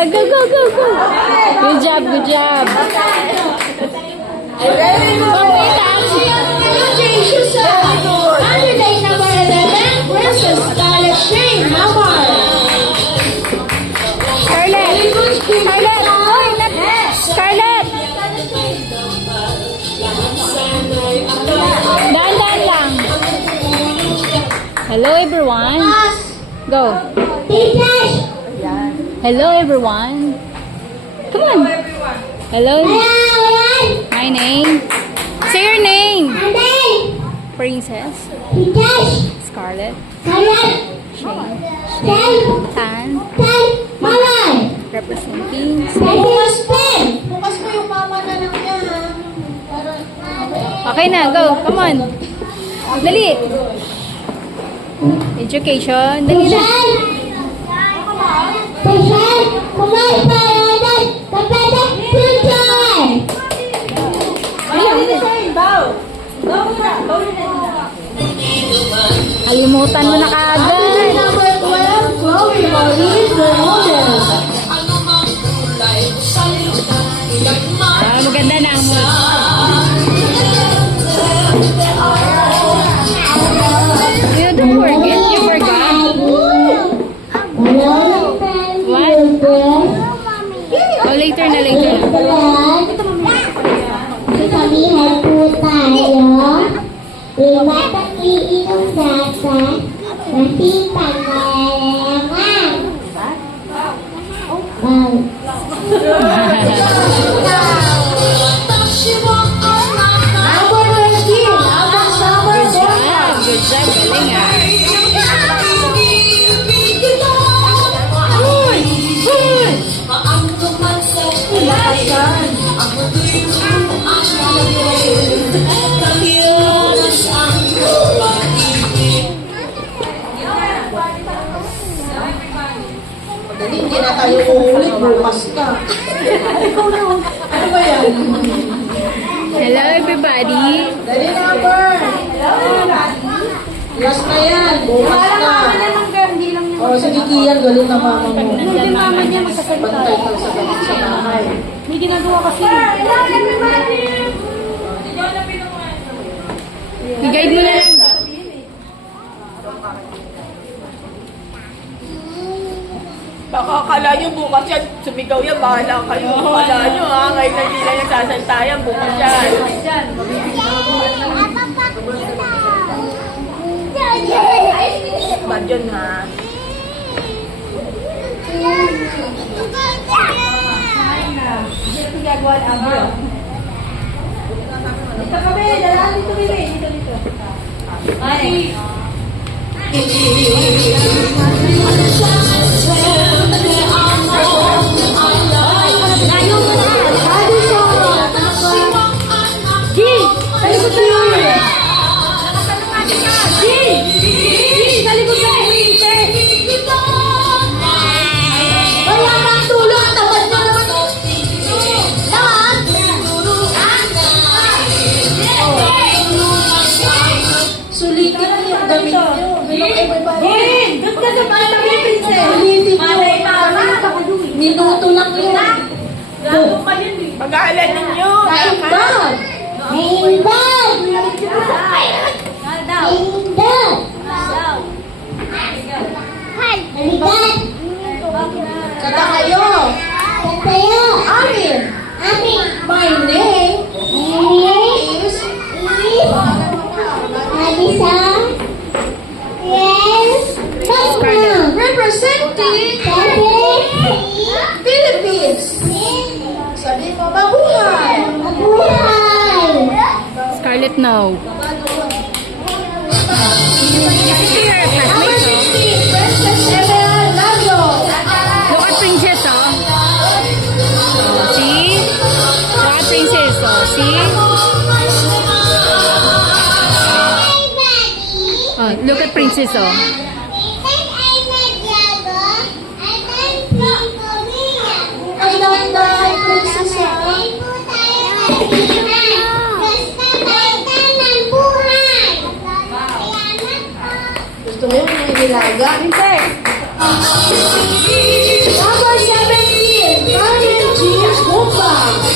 Go, go, go, go, go. Good job, good job. Very good. Candidate number 11, Princess Scarlett Shane Hamar. Scarlett. Scarlett. Scarlett. Dahan-dahan lang. Hello, everyone. Go. Hello, everyone. Come on. Hello. My name. Say your name. Princess. Scarlett. Shane. Tan. Representing. Bukas mo yung mama na lang yan. Okay na, go. Come on. Dali. Education. Dali na. Kalimutan mo na kaagad. Number 12, Chloe Maurice Bermudez. Maganda na ang mood. Don't forget. You forgot. What? Oh, later na, later na. Sabihan po tayo, iwa't ang iinom dapat, masipag na laman. Wow. Number 13, Abang Summer Delta. Good job, galing ah. Dali, hindi na tayo uulit, bukas ka. Ano ba yan? Hello, everybody. Dali, number. Last na yan, bukas na. O, sige, Kian, galing na mama mo. Hindi mama niya Bantay ka sa bahay. May ginagawa kasi. I-guide mo na lang. Baka akala nyo bukas yan, sumigaw yan, bahala kayo. Akala nyo ha, ngayon na hindi lang yung sasantayan, bukas yan. Bad yun ha. Dito kami, dalaan dito kami. Dito. Ay. Minuto lang yun. Pag-aalan ninyo. Kaimbag! Kaimbag! Kaimbag! Halikat! Kata kayo. Katayo! Amin. Amin! My name is Alisa! Yes! Mama! representing Philippines. Sabi mo, mabuhay. Mabuhay! Scarlett, no. Number 16, Princess Emerald Lago. Look at Princess, oh. See? Look at Princess, oh. See? Oh, look at Princess, oh. Ay, nanday, Princess Gusto mo yung nilaga? Hindi.